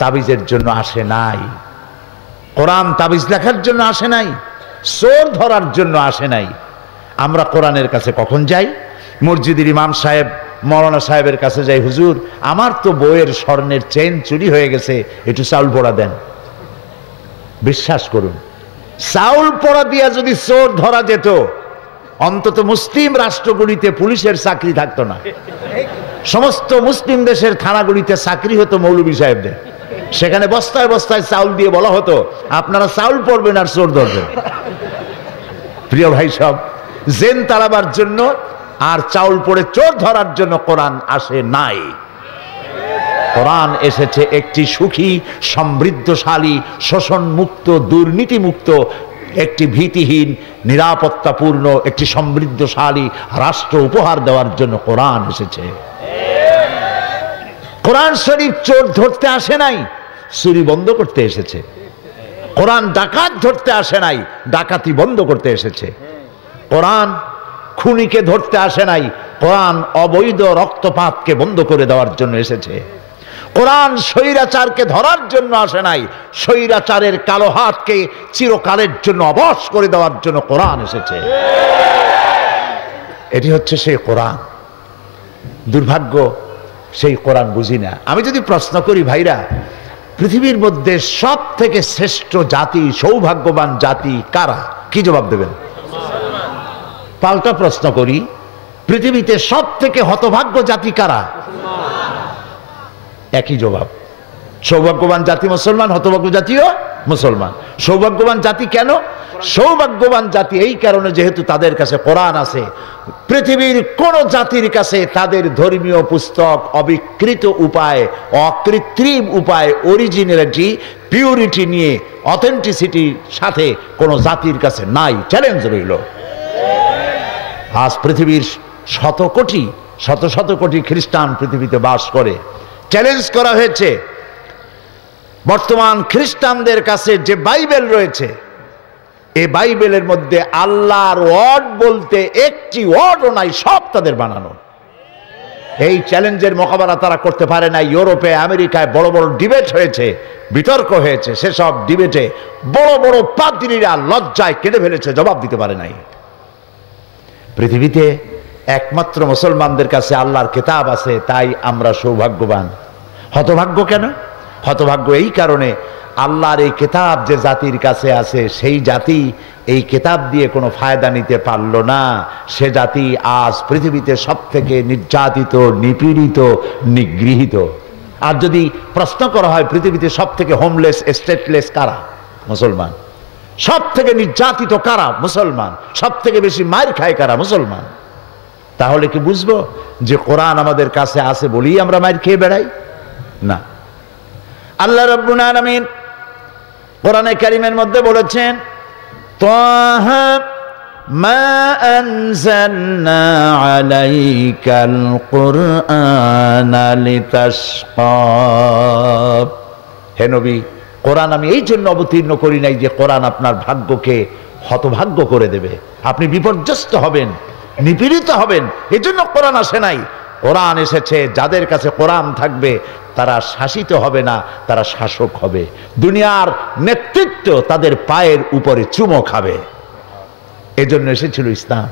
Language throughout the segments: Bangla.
তাবিজের জন্য আসে নাই, কোরআন তাবিজ লেখার জন্য আসে নাই, চোর ধরার জন্য আসে নাই। আমরা কোরআনের কাছে কখন যাই? মসজিদের ইমাম সাহেব মৌলানা সাহেবের কাছে যাই, হুজুর আমার তো বইয়ের স্বর্ণের চেন চুরি হয়ে গেছে, একটু চাউল পোড়া দেন। বিশ্বাস করুন, চাউল পোড়া দিয়া যদি চোর ধরা যেত, অন্তত মুসলিম রাষ্ট্রগুলিতে পুলিশের চাকরি থাকতো না। সমস্ত মুসলিম দেশের থানাগুলিতে চাকরি হতো মৌলভী সাহেবদের। সেখানে বস্তায় বস্তায় চাউল দিয়ে বলা হতো, আপনারা চাউল পড়বেন আর চোর ধরবেন। প্রিয় ভাই সব, জেন তাড়াবার জন্য আর চাউল পড়ে চোর ধরার জন্য কোরআন আসে নাই। কোরআন এসেছে একটি সুখী, সমৃদ্ধশালী, শোষণ মুক্ত, দুর্নীতি মুক্ত, একটি ভীতিহীন, নিরাপত্তাপূর্ণ, একটি সমৃদ্ধশালী রাষ্ট্র উপহার দেওয়ার জন্য কোরআন এসেছে। কোরআন শরীফ চোর ধরতে আসে নাই, চুরি বন্ধ করতে এসেছে। কোরআন ডাকাত ধরতে আসে নাই, ডাকাতি বন্ধ করতে এসেছে। কোরআন খুনিকে ধরতে আসে নাই, কোরআন অবৈধ রক্তপাতকে বন্ধ করে দেওয়ার জন্য এসেছে। কোরআন স্বৈরাচারকে ধরার জন্য আসে নাই, স্বৈরাচারের কালো হাতকে চিরকালের জন্য অবশ করে দেওয়ার জন্য কোরআন এসেছে। এটি হচ্ছে সেই কোরআন। দুর্ভাগ্য, সেই কোরআন বুঝি না। আমি যদি প্রশ্ন করি, ভাইরা, পৃথিবীর মধ্যে সব থেকে শ্রেষ্ঠ জাতি, সৌভাগ্যবান জাতি কারা? কি জবাব দেবেন? পাল্টা প্রশ্ন করি, পৃথিবীতে সব থেকে হতভাগ্য জাতি কারা? একই জবাব, সৌভাগ্যবান জাতি মুসলমান, হতভাগ্য জাতিও মুসলমান। সৌভাগ্যবান জাতি কেন? সৌভাগ্যবান জাতি এই কারণে, যেহেতু তাদের কাছে কোরআন আছে। পৃথিবীর কোন জাতির কাছে তাদের ধর্মীয় পুস্তক অবিকৃত উপায়, অকৃত্রিম উপায়, অরিজিনালিটি, পিউরিটি নিয়ে, অথেন্টিসিটির সাথে কোন জাতির কাছে নাই। চ্যালেঞ্জ রইল। আজ পৃথিবীর শত কোটি খ্রিস্টান পৃথিবীতে বাস করে। চ্যালেঞ্জ করা হয়েছে, বর্তমান খ্রিস্টানদের কাছে যে বাইবেল রয়েছে, এই বাইবেলের মধ্যে আল্লাহর ওয়ার্ড বলতে একটি ওয়ার্ডও নাই, সব তাদের বানানো। এই চ্যালেঞ্জের মোকাবেলা তারা করতে পারে না। ইউরোপে, আমেরিকায় বড় বড় ডিবেট হয়েছে, বিতর্ক হয়েছে। সেসব ডিবেটে বড় বড় পাদ্রীরা লজ্জায় কেঁদে ফেলেছে, জবাব দিতে পারে নাই। পৃথিবীতে একমাত্র মুসলমানদের কাছে আল্লাহর কিতাব আছে, তাই আমরা সৌভাগ্যবান। হতভাগ্য কেন? হতভাগ্য এই কারণে, আল্লাহর এই কিতাব যে জাতির কাছে আছে, সেই জাতি এই কিতাব দিয়ে কোনো ফায়দা নিতে পারল না। সে জাতি আজ পৃথিবীতে সব থেকে নির্যাতিত, নিপীড়িত, নিগৃহীত। আর যদি প্রশ্ন করা হয় পৃথিবীতে সব থেকে হোমলেস, স্টেটলেস কারা? মুসলমান। সব থেকে নির্যাতিত কারা? মুসলমান। সব থেকে বেশি মার খায় কারা? মুসলমান। তাহলে কি বুঝবো যে কোরআন আমাদের কাছে আছে বলেই আমরা মার খেয়ে বেড়াই? না। আল্লাহ রাব্বুল আলামিন কোরআনে কারীমের মধ্যে বলেছেন, তাহা মা আনজালনা আলাইকাল কুরআনা লিতাশকা। হে নবী, কোরআন আমি এই জন্য অবতীর্ণ করি নাই যে কোরআন আপনার ভাগ্যকে হতভাগ্য করে দেবে, আপনি বিপর্যস্ত হবেন, নিপীড়িত হবেন। এই জন্য কোরআন আসে নাই। কোরআন এসেছে যাদের কাছে কোরআন থাকবে তারা শাসিত হবে না, তারা শাসক হবে। দুনিয়ার নেতৃত্ব তাদের পায়ের উপরে চুমো খাবে। এজন্য এসেছিল ইসলাম।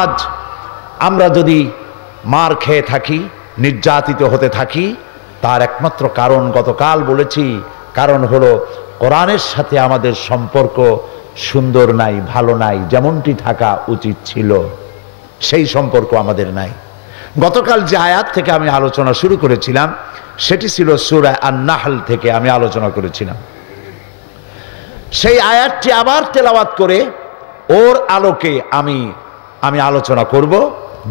আজ আমরা যদি মার খেয়ে থাকি, নির্যাতিত হতে থাকি, তার একমাত্র কারণ গতকাল বলেছি, কারণ হলো কোরআনের সাথে আমাদের সম্পর্ক সুন্দর নাই, ভালো নাই, যেমনটি থাকা উচিত ছিল সেই সম্পর্ক আমাদের নাই। গতকাল যে আয়াত থেকে আমি আলোচনা শুরু করেছিলাম সেটি ছিল সূরা আন-নাহল থেকে আমি আলোচনা করেছিলাম। সেই আয়াতটি আবার তেলাওয়াত করে ওর আলোকে আমি আলোচনা করব।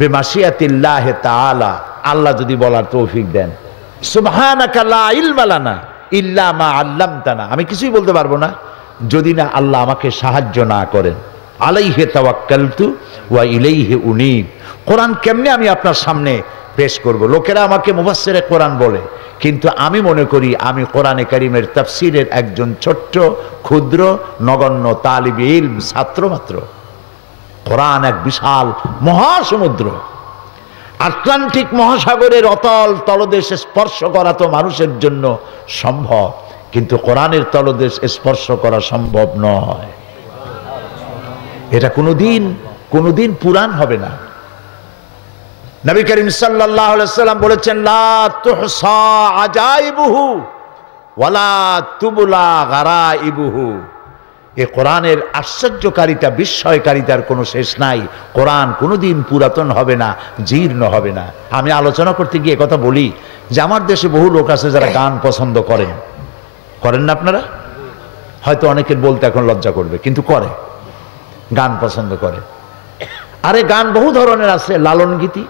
বিমাশিয়াতিল্লাহি তাআলা, আল্লাহ যদি বলার তৌফিক দেন। সুবহানাকা লা ইলমা লানা ইল্লা মা আল্লামতানা, আমি কিছুই বলতে পারবো না যদি না আল্লাহ আমাকে সাহায্য না করেন। আলাইহি তাওয়াক্কালতু ওয়া ইলাইহি উনীব। কোরআন কেমনে আমি আপনার সামনে পেশ করব? লোকেরা আমাকে মুফাসসিরে কোরআন বলে, কিন্তু আমি মনে করি আমি কোরআনে কারীমের তাফসীরের একজন ছোট্ট, ক্ষুদ্র, নগণ্য তালিবে ইলম, ছাত্র মাত্র। কোরআন এক বিশাল মহাসমুদ্র। আটলান্টিক মহাসাগরের অতল তলদেশ স্পর্শ করা তো মানুষের জন্য সম্ভব, কিন্তু কোরআনের তলদেশ স্পর্শ করা সম্ভব নয়। এটা কোনোদিন পুরাণ হবে না। নবী করিম সাল্লাল্লাহু আলাইহি ওয়াসাল্লাম বলেছেন, লা তুহসা আজাইবুহু ওয়ালা তুবলা গারাইবুহু। এই কোরআনের আশ্চর্যকারিতা, বিস্ময়কারিতার কোনো শেষ নাই। কোরআন কোনোদিন পুরাতন হবে না, জীর্ণ হবে না। আমি আলোচনা করতে গিয়ে কথা বলি যে আমার দেশে বহু লোক আছে যারা গান পছন্দ করেন না আপনারা? হয়তো অনেকের বলতে এখন লজ্জা করবে, কিন্তু করে, গান পছন্দ করে। আরে গান বহু ধরনের আছে, লালন গীতি,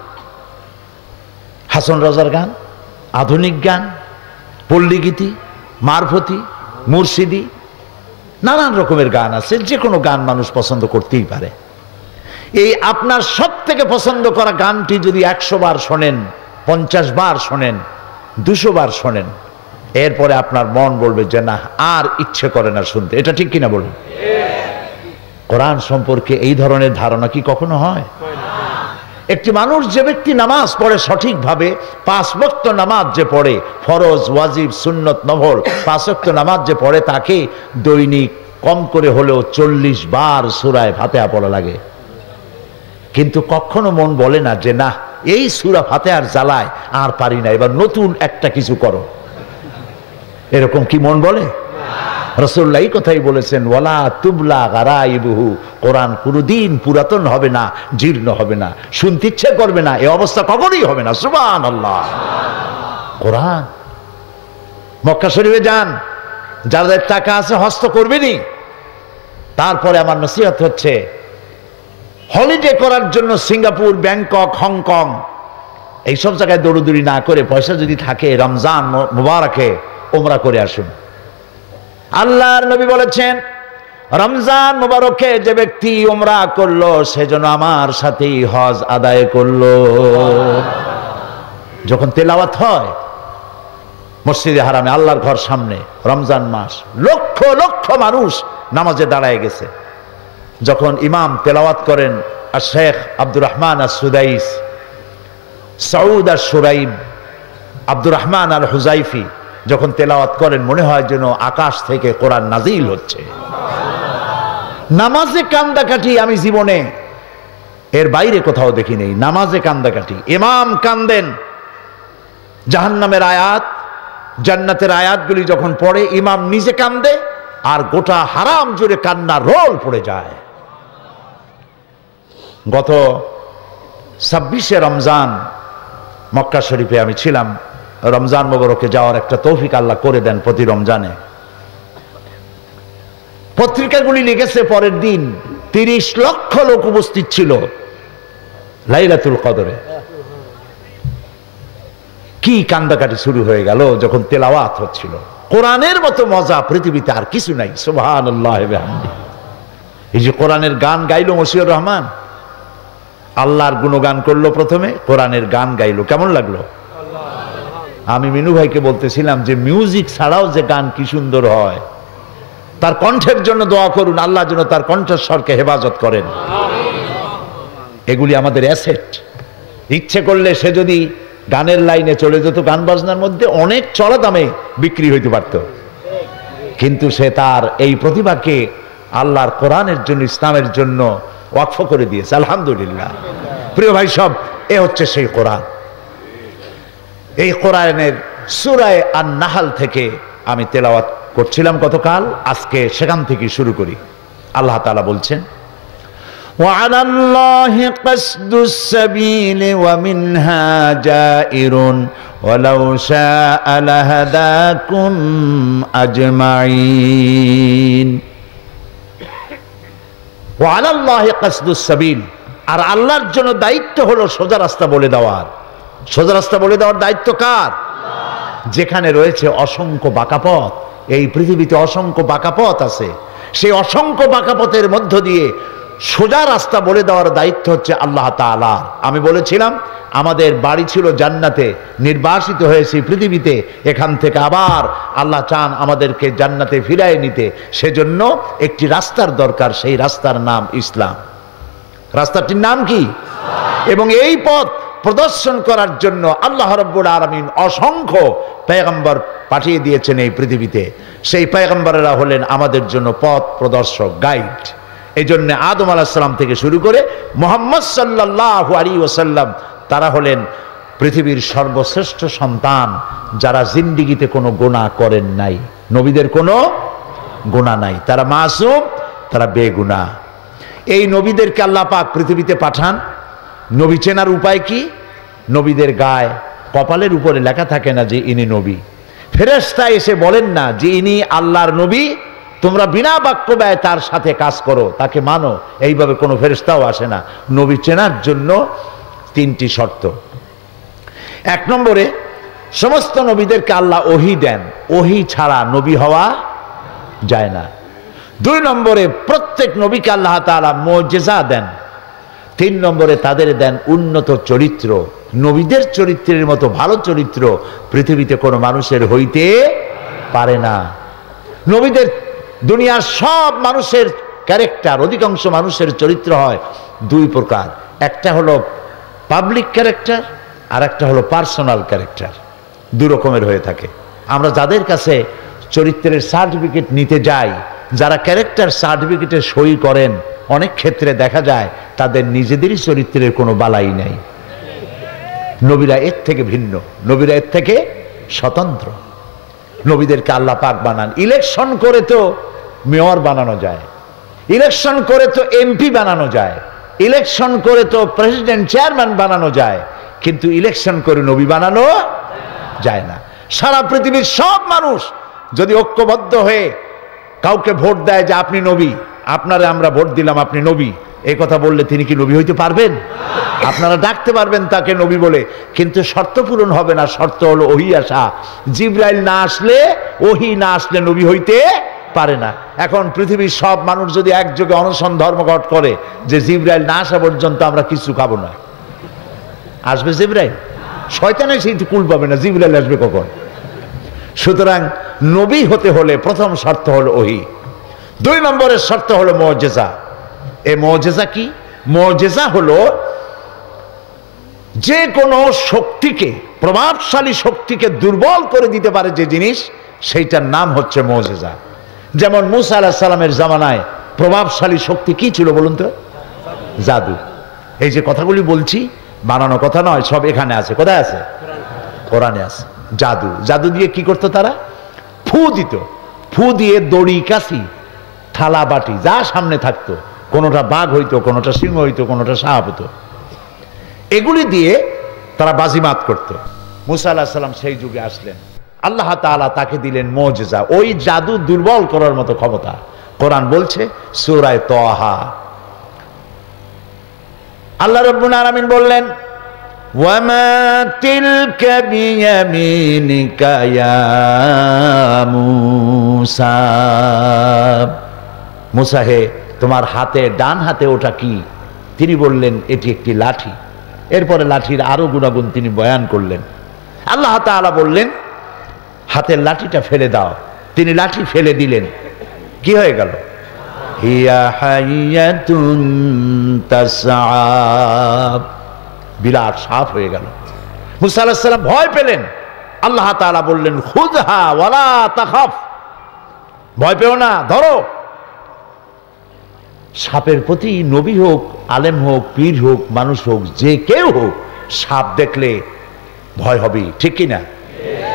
হাসন রাজার গান, আধুনিক গান, পল্লী গীতি, মারফতি, মুর্শিদি, নানান রকমের গান আছে। যে কোনো গান মানুষ পছন্দ করতেই পারে। এই আপনার সব থেকে পছন্দ করা গানটি যদি 100 বার শোনেন, 50 বার শোনেন, 200 বার শোনেন, এরপরে আপনার মন বলবে যে না, আর ইচ্ছে করে না শুনতে। এটা ঠিক কিনা বলুন? কোরআন সম্পর্কে এই ধরনের ধারণা কি কখনো হয়? একটি মানুষ, যে ব্যক্তি নামাজ পড়ে সঠিকভাবে, 5 ওয়াক্ত নামাজ যে পড়ে, ফরজ, ওয়াজিব, সুন্নত, নফল 5 ওয়াক্ত নামাজ যে পড়ে, তাকে দৈনিক কম করে হলেও 40 বার সূরা ফাতিহা পড়া লাগে। কিন্তু কখনো মন বলে না যে না, এই সূরা ফাতিহার জ্বালায় আর পারি না, এবার নতুন একটা কিছু করো। এরকম কি মন বলে? রাসূলুল্লাহ এই কথাই বলেছেন, ওয়ালা তুবলা গারাইবুহু। কোরআন কোনোদিন পুরাতন হবে না, জীর্ণ হবে না, শুনতে ইচ্ছে করবে না, এই অবস্থা কখনোই হবে না। সুবহানাল্লাহ। কোরআন, মক্কা শরীফে যান, যাদের টাকা আছে হস্ত করবেনই। তারপরে আমার নসিহত হচ্ছে, হলিডে করার জন্য সিঙ্গাপুর, ব্যাংকক, হংকং এইসব জায়গায় দৌড়দৌড়ি না করে, পয়সা যদি থাকে রমজান মুবারকে উমরা করে আসুন। আল্লাহর নবী বলেছেন, রমজান মুবারকে যে ব্যক্তি উমরা করলো, সেজন্য আমার সাথেই হজ আদায় করলো। যখন তেলাওয়াত হয় মসজিদে হারামে, আল্লাহর ঘর সামনে, রমজান মাস, লক্ষ লক্ষ মানুষ নামাজে দাঁড়ায় গেছে। যখন ইমাম তেলাওয়াত করেন, আর শেখ আব্দুর রহমান আস-সুদাইস, সৌদ আশ-শুরাইব, আব্দুর রহমান আল হুজাইফি যখন তেলাওয়াত করেন, মনে হয় যেন আকাশ থেকে কোরআন নাজিল হচ্ছে। নামাজে কান্দাকাটি আমি জীবনে এর বাইরে কোথাও দেখি নেই। নামাজে কান্দাকাটি, ইমাম কান্দেন, জাহান্নামের আয়াত, জান্নাতের আয়াতগুলি যখন পড়ে, ইমাম নিজে কান্দে, আর গোটা হারাম জুড়ে কান্না রোল পড়ে যায়। গত 26শে রমজান মক্কা শরীফে আমি ছিলাম। রমজান মুবারকে যাওয়ার একটা তৌফিক আল্লাহ করে দেন প্রতি রমজানে। পত্রিকাগুলি লিখেছে পরের দিন 30 লক্ষ লোক উপস্থিত ছিল লাইলাতুল কদরে। কি কান্দাকাটি শুরু হয়ে গেল যখন তেলাওয়াত হচ্ছিল। কোরআনের মতো মজা পৃথিবীতে আর কিছু নাই। সুবহানাল্লাহ ওয়া বিহামদিহি। এই যে কোরআনের গান গাইলো মশিউর রহমান, আল্লাহর গুণগান করলো, প্রথমে কোরআনের গান গাইলো, কেমন লাগলো? আমি মিনু ভাইকে বলতেছিলাম যে মিউজিক ছাড়াও যে গান কি সুন্দর হয়। তার কণ্ঠের জন্য দোয়া করুন, আল্লাহ যেন তার কণ্ঠস্বরকে হেফাজত করেন। এগুলি আমাদের অ্যাসেট। ইচ্ছে করলে সে যদি গানের লাইনে চলে যেত, গান বাজনার মধ্যে অনেক চড়া দামে বিক্রি হইতে পারত, কিন্তু সে তার এই প্রতিভাকে আল্লাহর কোরআনের জন্য, ইসলামের জন্য ওয়াকফ করে দিয়েছে। আলহামদুলিল্লাহ। প্রিয় ভাই সব, এ হচ্ছে সেই কোরআন। এই কোরআনের সূরা আন-নাহল থেকে আমি তেলাওয়াত করছিলাম গতকাল, আজকে সেখান থেকে শুরু করি। আল্লাহ তাআলা বলছেন, وعلى الله قصد السبيل ومنها جائر ولو شاء لهداكم أجمعين وعلى الله قصد السبيل। আর আল্লাহর জন্য দায়িত্ব হলো সোজা রাস্তা বলে দেওয়ার। সোজা রাস্তা বলে দেওয়ার দায়িত্ব কার? যেখানে রয়েছে অসংখ্য বাঁকা পথ, এই পৃথিবীতে অসংখ্য বাঁকা পথ আছে, সেই অসংখ্য বাঁকা পথের মধ্য দিয়ে সোজা রাস্তা বলে দেওয়ার দায়িত্ব হচ্ছে আল্লাহ তাআলা। আমি বলেছিলাম আমাদের বাড়ি ছিল জান্নাতে, নির্বাসিত হয়েছি পৃথিবীতে, এখান থেকে আবার আল্লাহ চান আমাদেরকে জান্নাতে ফিরায় নিতে। সেজন্য একটি রাস্তার দরকার, সেই রাস্তার নাম ইসলাম। রাস্তাটির নাম কি? এবং এই পথ প্রদর্শন করার জন্য আল্লাহ রাব্বুল আলামিন অসংখ্য পয়গম্বর পাঠিয়ে দিয়েছেন এই পৃথিবীতে। সেই পয়গম্বরেরা হলেন আমাদের জন্য পথ প্রদর্শক, গাইড। এই জন্য আদম আলাইহিস সালাম থেকে শুরু করে মুহাম্মদ সাল্লাল্লাহু আলাইহি ওয়াসাল্লাম, তারা হলেন পৃথিবীর সর্বশ্রেষ্ঠ সন্তান যারা জিন্দেগিতে কোনো গুনাহ করেন নাই। নবীদের কোনো গুনাহ নাই, তারা মাসুম, তারা বেগুনাহ। এই নবীদেরকে আল্লাহ পাক পৃথিবীতে পাঠান। নবী চেনার উপায় কি? নবীদের গায়ে কপালের উপরে লেখা থাকে না যে ইনি নবী। ফেরেশতা এসে বলেন না যে ইনি আল্লাহর নবী, তোমরা বিনা বাক্য ব্যয় তার সাথে কাজ করো, তাকে মানো। এইভাবে কোনো ফেরেশতাও আসে না। নবী চেনার জন্য 3টি শর্ত। 1 নম্বরে সমস্ত নবীদেরকে আল্লাহ ওহী দেন, ওহী ছাড়া নবী হওয়া যায় না। 2 নম্বরে প্রত্যেক নবীকে আল্লাহ তাআলা মুজিজা দেন। 3 নম্বরে তাদের দেন উন্নত চরিত্র। নবীদের চরিত্রের মতো ভালো চরিত্র পৃথিবীতে কোনো মানুষের হইতে পারে না। নবীদের, দুনিয়ার সব মানুষের ক্যারেক্টার, অধিকাংশ মানুষের চরিত্র হয় 2 প্রকার। একটা হলো পাবলিক ক্যারেক্টার, আর একটা হলো পার্সোনাল ক্যারেক্টার। 2 রকমের হয়ে থাকে। আমরা যাদের কাছে চরিত্রের সার্টিফিকেট নিতে যাই, যারা ক্যারেক্টার সার্টিফিকেটে সই করেন, অনেক ক্ষেত্রে দেখা যায় তাদের নিজেদেরই চরিত্রের কোনো বালাই নাই। নবীরা এর থেকে ভিন্ন, নবীরা এর থেকে স্বতন্ত্র। নবীদেরকে আল্লাহ পাক বানান। ইলেকশন করে তো মেয়র বানানো যায়, ইলেকশন করে তো এমপি বানানো যায়, ইলেকশন করে তো প্রেসিডেন্ট, চেয়ারম্যান বানানো যায়, কিন্তু ইলেকশন করে নবী বানানো যায় না। সারা পৃথিবীর সব মানুষ যদি ঐক্যবদ্ধ হয়ে কাউকে ভোট দেয় যে আপনি নবী, আপনারে আমরা ভোট দিলাম, আপনি নবী, এই কথা বললে তিনি কি নবী হইতে পারবেন? আপনারা ডাকতে পারবেন তাকে নবী বলে, কিন্তু শর্ত পূরণ হবে না। শর্ত হলো ওহী আসা। জিবরাইল না আসলে, ওহী না আসলে নবী হইতে পারে না। এখন পৃথিবীর সব মানুষ যদি একযোগে অনশন ধর্মঘট করে যে জিবরাইল না আসা পর্যন্ত আমরা কিছু খাবো না, আসবে জিবরাইল? শয়তান এসে কুল পাবে না, জিবরাইল আসবে কখন? সুতরাং নবী হতে হলে প্রথম শর্ত হলো ওহী। 2 নম্বরের শর্ত হলো মুজিজা। এই মুজিজা কি? মুজিজা হলো যে কোনো শক্তিকে, প্রভাবশালী শক্তিকে দুর্বল করে দিতে পারে যে জিনিস, সেইটার নাম হচ্ছে মুজিজা। যেমন মুসা আলাইহিস সালামের জামানায় প্রভাবশালী শক্তি কি ছিল বলুন তো? জাদু। এই যে কথাগুলি বলছি বানানো কথা নয়, সব এখানে আছে। কোথায় আছে? কোরআনে আছে। জাদু, জাদু দিয়ে কি করতো তারা? ফু দিত। ফু দিয়ে দড়ি, কাশি, থালা, বাটি যা সামনে থাকতো, কোনোটা বাঘ হইতো, কোনোটা সিংহ হইতো, কোনোটা সাপ হতো, এগুলি দিয়ে তারা বাজিমাত করত। মুসা আলাইহিস সালাম সেই যুগে আসলেন, আল্লাহ তাআলা তাকে দিলেন মুজিজা, ওই জাদু দুর্বল করার মতো ক্ষমতা। কোরআন বলছে সূরা তাহা, আল্লাহ রাব্বুল আলামিন বললেন ওয়ামা তিলকা বিয়ামিনিকা ইয়া মুসা। মুসা হে, তোমার হাতে, ডান হাতে ওটা কি? তিনি বললেন এটি একটি লাঠি। এরপরে লাঠির আরো গুণাগুণ তিনি বয়ান করলেন। আল্লাহ তাআলা বললেন হাতের লাঠিটা ফেলে দাও। তিনি লাঠি ফেলে দিলেন, কি হয়ে গেল? হিয়া হাইয়াতুন তাসআ, বিরাট সাপ হয়ে গেল। মুসা আলাইহিস সালাম ভয় পেলেন। আল্লাহ তাআলা বললেন খুযহা ওয়ালা তাখাফ, ভয় পেও না, ধরো। সাপের প্রতি নবী হোক, আলেম হোক, পীর হোক, মানুষ হোক, যে কেউ হোক, সাপ দেখলে ভয় হবে, ঠিক কিনা?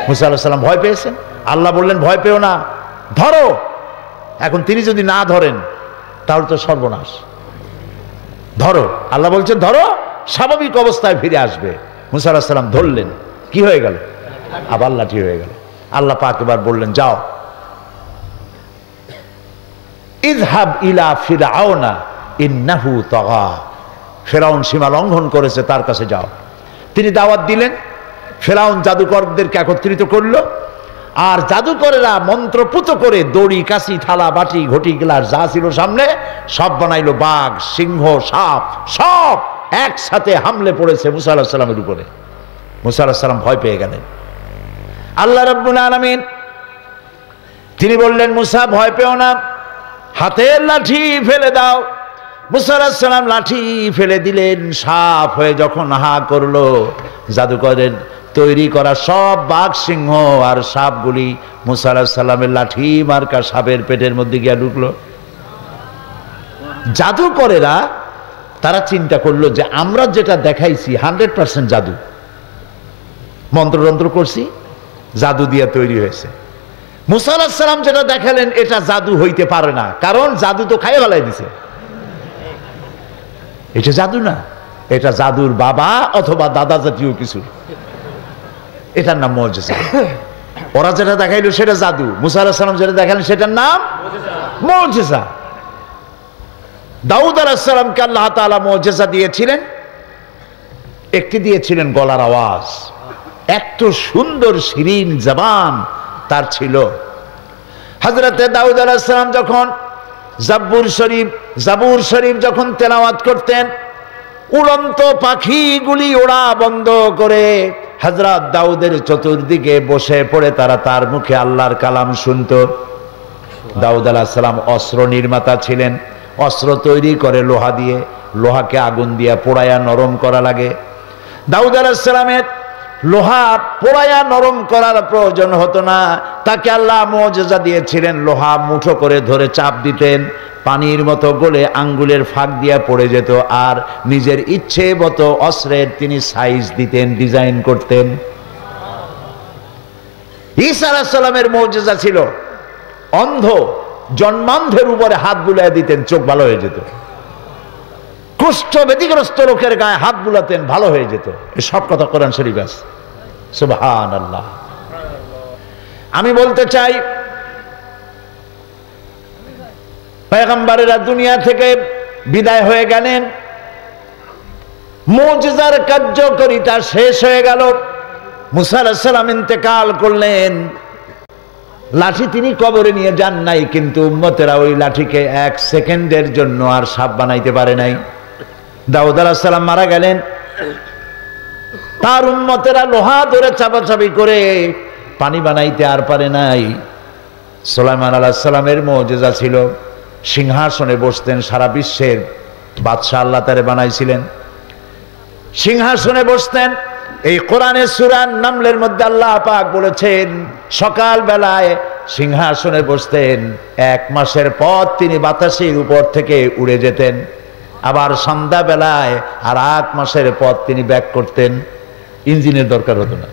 মুসা আলাইহিস সালাম ভয় পেয়েছেন, আল্লাহ বললেন ভয় পেও না, ধরো। এখন তিনি যদি না ধরেন তাহলে তো সর্বনাশ। ধরো, আল্লাহ বলছেন ধরো, স্বাভাবিক অবস্থায় ফিরে আসবে। মুসা আলাইহিস সালাম ধরলেন, কি হয়ে গেল? আবার লাঠি হয়ে গেল। আল্লাহ পাক এবার বললেন যাও, ইযহাব ইলা ফিরআউনা ইন্নাহু তাগা, ফিরআউন সীমা লঙ্ঘন করেছে, তার কাছে যাও। তিনি দাওয়াত দিলেন। ফিরআউন জাদুকরদেরকে একত্রিত করলো, আর জাদুকরেরা মন্ত্রপুত করে দড়ি, কাশি, থালা, বাটি, ঘটি, গ্লাস যা ছিল সামনে সব বানাইলো বাঘ, সিংহ, সাপ, সব একসাথে হামলে পড়েছে মুসা আলাইহিস সালামের উপরে। মুসা আলাইহিস সালাম ভয় পেয়ে গেলেন। আল্লাহ রাব্বুল আলামিন তিনি বললেন মুসা ভয় পেও না, হাতের লাঠি ফেলে দাও। মুসা আলাইহিস সালাম লাঠি ফেলে দিলেন, সাপ হয়ে যখন হা করলো, জাদুকরের তৈরি করা সব বাঘ, সিংহ আর সাপগুলি মুসা আলাইহিস সালামের লাঠি মার্কা সাপের পেটের মধ্যে গিয়া ঢুকলো। জাদুকরেরা তারা চিন্তা করলো যে আমরা যেটা দেখাইছি 100% জাদু, মন্ত্রতন্ত্র করছি, জাদু দিয়ে তৈরি হয়েছে। মুসা আলাইহিস সালাম যেটা দেখালেন এটা জাদু হইতে পারে না, কারণ জাদু তো খাইয়ে ফেলাই দিছে। এটা জাদু না, এটা জাদুর বাবা অথবা দাদা জাতীয় কিছু, এটার নাম মুজিজা। ওরা যেটা দেখাইলো সেটা জাদু, মুসা আলাইহিস সালাম যেটা দেখালেন সেটার নাম মুজিজা। দাউদ আলাইহিস সালামকে আল্লাহ তাআলা মুজিজা দিয়েছিলেন, একটি দিয়েছিলেন গলার আওয়াজ, এত সুন্দর শিরিন জবান তার ছিল। হযরতে দাউদ আলাইহিস সালাম যখন জাবুর শরীফ যখন তেলাওয়াত করতেন, উড়ন্ত পাখিগুলি ওড়া বন্ধ করে হযরত দাউদের চতুর্দিকে বসে পড়ে তারা তার মুখে আল্লাহর কালাম শুনত। দাউদ আলাইহিস সালাম অস্ত্র নির্মাতা ছিলেন, অস্ত্র তৈরি করে লোহা দিয়ে, লোহাকে আগুন দিয়ে পোড়ায়া নরম করা লাগে। দাউদ আলাইহিস সালামের লোহা পোড়ায়া নরম করার প্রয়োজন হতো না, তাকে আল্লাহ মুজিজা দিয়েছিলেন, লোহা মুঠো করে ধরে চাপ দিতেন, পানির মতো গলে আঙ্গুলের ফাঁক দিয়া পড়ে যেত, আর নিজের ইচ্ছে মতো অস্ত্রের তিনি সাইজ দিতেন, ডিজাইন করতেন। ঈসা আলাইহিস সালামের মুজিজা ছিল অন্ধ, জন্মান্ধের উপরে হাত বুলাইয়া দিতেন, চোখ ভালো হয়ে যেত। কুষ্ঠ ব্যাধিগ্রস্ত লোকের গায়ে হাত বুলাতেন, ভালো হয়ে যেত। এই সব কথা কোরআন শরীফ আছে। সুবহানাল্লাহ। আমি বলতে চাই, পয়গম্বরেরা দুনিয়া থেকে বিদায় হয়ে গেলেন, মুজিজার কার্যকারিতা শেষ হয়ে গেল। মুসা আলাইহিস সালাম ইন্তেকাল করলেন, লাঠি তিনি কবরে নিয়ে যান নাই, কিন্তু উম্মতেরা ওই লাঠিকে 1 সেকেন্ডের জন্য আর সাপ বানাইতে পারে নাই। দাউদ আলাইহিস সালাম মারা গেলেন, তার উম্মতেরা লোহা ধরে চাপাচাপি করে পানি বানাইতে আর পারে নাই। সুলাইমান আলাইহিস সালামের মুজিজা ছিল, সিংহাসনে বসতেন, সারা বিশ্বের বাদশা আল্লাহ তারে বানাইছিলেন, সিংহাসনে বসতেন। এই কোরআনের সূরা নামলের মধ্যে আল্লাহ পাক বলেছেন, সকাল বেলায় সিংহাসনে বসতেন, 1 মাসের পথ তিনি বাতাসের উপর থেকে উড়ে যেতেন, আবার সন্ধ্যা বেলায় আর 1 মাসের পথ তিনি ব্যাক করতেন, ইঞ্জিনের দরকার হতো না।